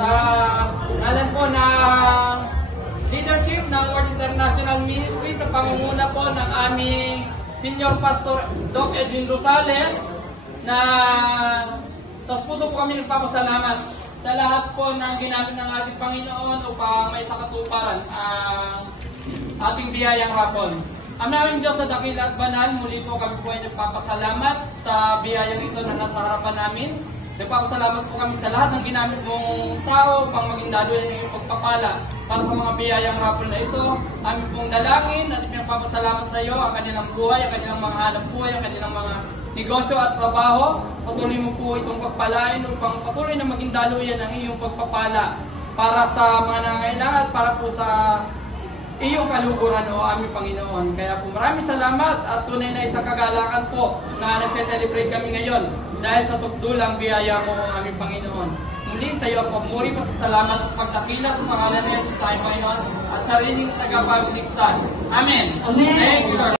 sa ngalan po ng leadership ng Word International Ministry sa pangunguna po ng aming Senior Pastor Doc Edwin Rosales na tas puso po kami nagpapasalamat sa lahat po ng ginamit ng ating Panginoon upang may sakatuparan ang ating biyayang hapon. Ang aming Diyos na dakila at banal, muli po kami po ay nagpapasalamat sa biyayang ito na nasa harapan namin. Nagpapasalamat po kami sa lahat ng ginamit mong tao upang maging daluyan ng iyong pagpapala para sa mga biyayang hapon na ito. Amin pong dalangin at pinagpapasalamat sa iyo ang kanilang buhay, ang kanilang mga hanap buhay, ang kanilang mga negosyo at trabaho. Patuloy mo po itong pagpalain upang patuloy na maging daluyan ang iyong pagpapala para sa mga nangangailangan at para po sa iyong kaluguran o aming Panginoon. Kaya po maraming salamat at tunay na isang kagalakan po na nagse-celebrate kami ngayon dahil sa tukdulang biyaya mo o aming Panginoon. Muli sa iyo po, muri pa sa salamat at pagdakila sa pangalan ni Jesus tayo Panginoon at sariling tagapagligtas. Amen. Amen. Thank you, Lord.